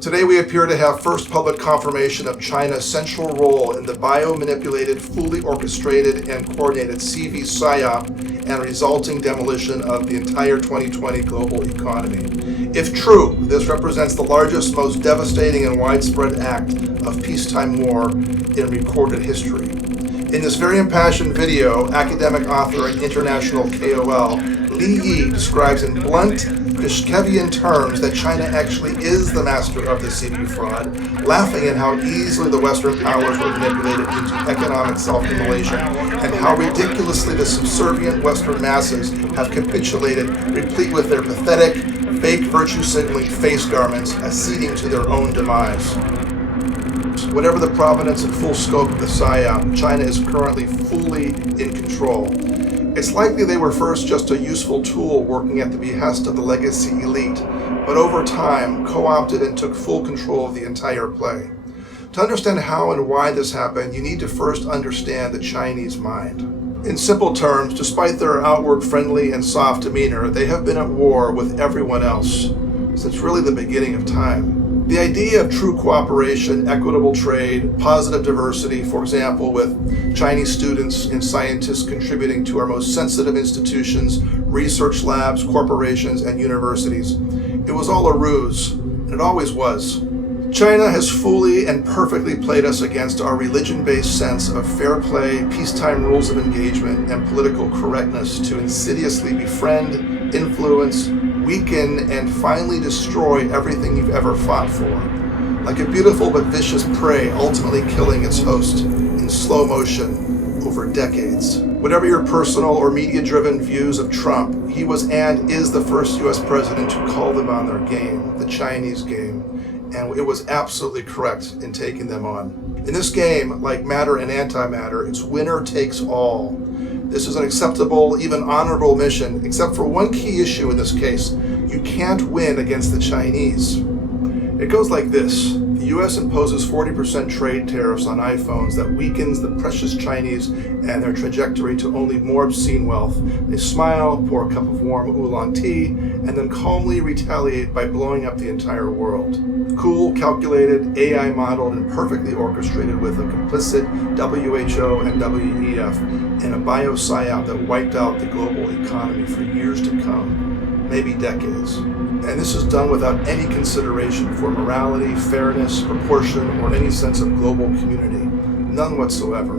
Today we appear to have first public confirmation of China's central role in the bio-manipulated, fully orchestrated and coordinated CV PSYOP and resulting demolition of the entire 2020 global economy. If true, this represents the largest, most devastating and widespread act of peacetime war in recorded history. In this very impassioned video, academic author and international KOL Li Yi describes in blunt, Pishkevian terms that China actually is the master of the CV fraud, laughing at how easily the Western powers were manipulated into economic self-immolation and how ridiculously the subservient Western masses have capitulated, replete with their pathetic, fake virtue-signaling face garments, acceding to their own demise. Whatever the provenance and full scope of the PSYOP, China is currently fully in control. It's likely they were first just a useful tool working at the behest of the legacy elite, but over time co-opted and took full control of the entire play. To understand how and why this happened, you need to first understand the Chinese mind. In simple terms, despite their outward friendly and soft demeanor, they have been at war with everyone else since really the beginning of time. The idea of true cooperation, equitable trade, positive diversity, for example, with Chinese students and scientists contributing to our most sensitive institutions, research labs, corporations, and universities, it was all a ruse, and it always was. China has fully and perfectly played us against our religion-based sense of fair play, peacetime rules of engagement, and political correctness to insidiously befriend, influence, weaken, and finally destroy everything you've ever fought for. Like a beautiful but vicious prey ultimately killing its host in slow motion over decades. Whatever your personal or media-driven views of Trump, he was and is the first US president to call them on their game, the Chinese game, and it was absolutely correct in taking them on. In this game, like matter and antimatter, it's winner takes all. This is an acceptable, even honorable mission, except for one key issue in this case. You can't win against the Chinese. It goes like this. The US imposes 40% trade tariffs on iPhones that weakens the precious Chinese and their trajectory to only more obscene wealth. They smile, pour a cup of warm oolong tea, and then calmly retaliate by blowing up the entire world. Cool, calculated, AI modeled, and perfectly orchestrated with a complicit WHO and WEF and a bio-PSYOP that wiped out the global economy for years to come, maybe decades. And this is done without any consideration for morality, fairness, proportion, or any sense of global community. None whatsoever.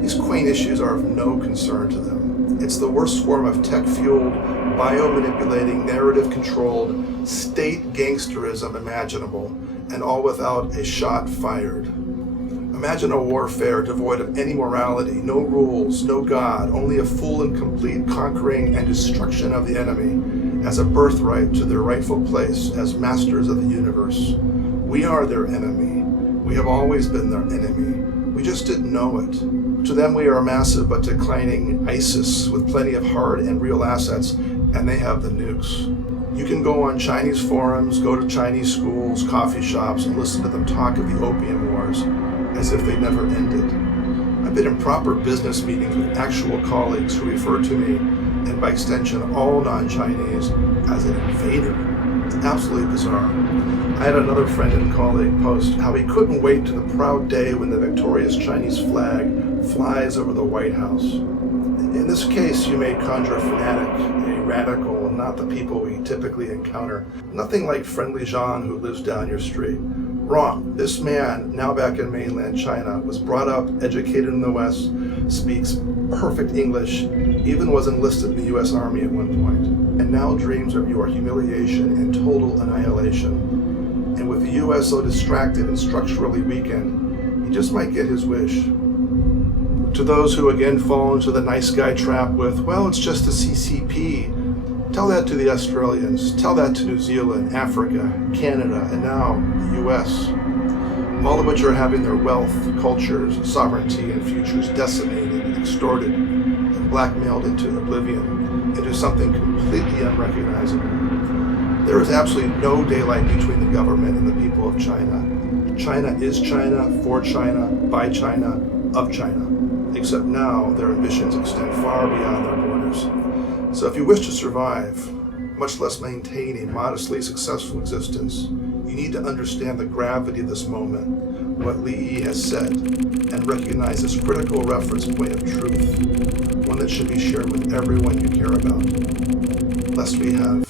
These quaint issues are of no concern to them. It's the worst form of tech-fueled, bio-manipulating, narrative-controlled, state gangsterism imaginable, and all without a shot fired. Imagine a warfare devoid of any morality, no rules, no God, only a full and complete conquering and destruction of the enemy as a birthright to their rightful place as masters of the universe. We are their enemy. We have always been their enemy. We just didn't know it. To them we are a massive but declining ISIS with plenty of hard and real assets, and they have the nukes. You can go on Chinese forums, go to Chinese schools, coffee shops, and listen to them talk of the opium wars as if they never ended. I've been in proper business meetings with actual colleagues who refer to me, and by extension all non-Chinese, as an invader. It's absolutely bizarre. I had another friend and colleague post how he couldn't wait to the proud day when the victorious Chinese flag flies over the White House. In this case, you may conjure a fanatic, a radical, not the people we typically encounter. Nothing like friendly Jean who lives down your street. Wrong. This man, now back in mainland China, was brought up, educated in the West, speaks perfect English, even was enlisted in the US Army at one point, and now dreams of your humiliation and total annihilation. And with the US so distracted and structurally weakened, he just might get his wish. To those who again fall into the nice guy trap with, well, it's just the CCP, tell that to the Australians, tell that to New Zealand, Africa, Canada, and now the US, all of which are having their wealth, cultures, sovereignty, and futures decimated, extorted, and blackmailed into oblivion, into something completely unrecognizable. There is absolutely no daylight between the government and the people of China. China is China, for China, by China, of China. Except now their ambitions extend far beyond their borders. So if you wish to survive, much less maintain a modestly successful existence, You need to understand the gravity of this moment, what Li Yi has said, and recognize this critical reference point of truth, one that should be shared with everyone you care about, lest we have